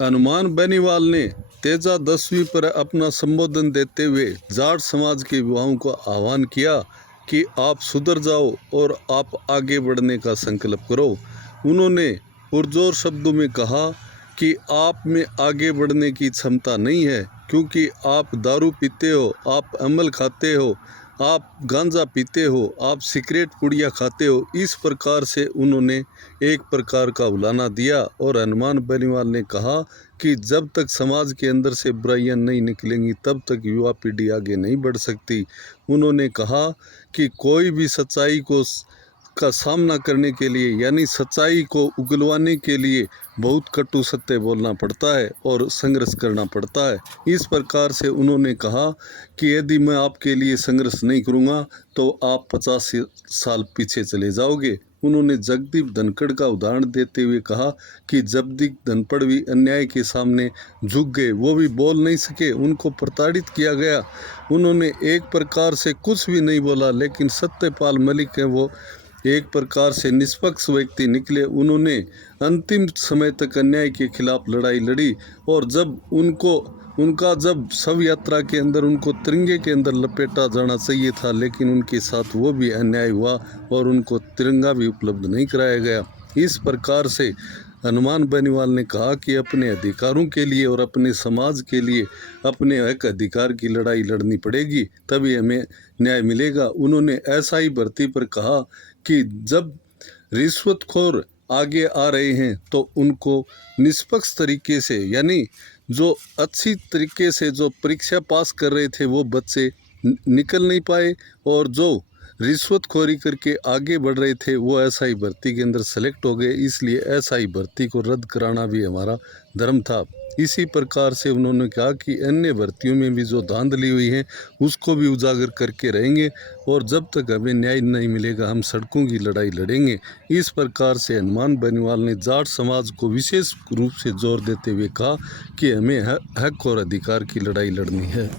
हनुमान बेनीवाल ने तेजा 10वीं पर अपना संबोधन देते हुए जाट समाज के युवाओं को आह्वान किया कि आप सुधर जाओ और आप आगे बढ़ने का संकल्प करो। उन्होंने पुरजोर शब्दों में कहा कि आप में आगे बढ़ने की क्षमता नहीं है, क्योंकि आप दारू पीते हो, आप अमल खाते हो, आप गांजा पीते हो, आप सिगरेट पुड़िया खाते हो। इस प्रकार से उन्होंने एक प्रकार का उलाना दिया और हनुमान बेनीवाल ने कहा कि जब तक समाज के अंदर से बुराइयां नहीं निकलेंगी तब तक युवा पीढ़ी आगे नहीं बढ़ सकती। उन्होंने कहा कि कोई भी सच्चाई का सामना करने के लिए, यानी सच्चाई को उगलवाने के लिए बहुत कटु सत्य बोलना पड़ता है और संघर्ष करना पड़ता है। इस प्रकार से उन्होंने कहा कि यदि मैं आपके लिए संघर्ष नहीं करूँगा तो आप 50 साल पीछे चले जाओगे। उन्होंने जगदीप धनखड़ का उदाहरण देते हुए कहा कि जगदीप धनखड़ भी अन्याय के सामने झुक गए, वो भी बोल नहीं सके, उनको प्रताड़ित किया गया। उन्होंने एक प्रकार से कुछ भी नहीं बोला, लेकिन सत्यपाल मलिक है वो एक प्रकार से निष्पक्ष व्यक्ति निकले। उन्होंने अंतिम समय तक अन्याय के खिलाफ लड़ाई लड़ी और जब उनका जब शव यात्रा के अंदर उनको तिरंगे के अंदर लपेटा जाना चाहिए था, लेकिन उनके साथ वो भी अन्याय हुआ और उनको तिरंगा भी उपलब्ध नहीं कराया गया। इस प्रकार से हनुमान बेनीवाल ने कहा कि अपने अधिकारों के लिए और अपने समाज के लिए अपने हक अधिकार की लड़ाई लड़नी पड़ेगी, तभी हमें न्याय मिलेगा। उन्होंने एसआई भर्ती पर कहा कि जब रिश्वतखोर आगे आ रहे हैं तो उनको निष्पक्ष तरीके से, यानी जो अच्छी तरीके से जो परीक्षा पास कर रहे थे वो बच्चे निकल नहीं पाए और जो रिश्वतखोरी करके आगे बढ़ रहे थे वो एसआई भर्ती के अंदर सेलेक्ट हो गए। इसलिए एसआई भर्ती को रद्द कराना भी हमारा धर्म था। इसी प्रकार से उन्होंने कहा कि अन्य भर्तियों में भी जो धांधली हुई है उसको भी उजागर करके रहेंगे और जब तक हमें न्याय नहीं मिलेगा हम सड़कों की लड़ाई लड़ेंगे। इस प्रकार से हनुमान बेनीवाल ने जाट समाज को विशेष रूप से जोर देते हुए कहा कि हमें हक और अधिकार की लड़ाई लड़नी है।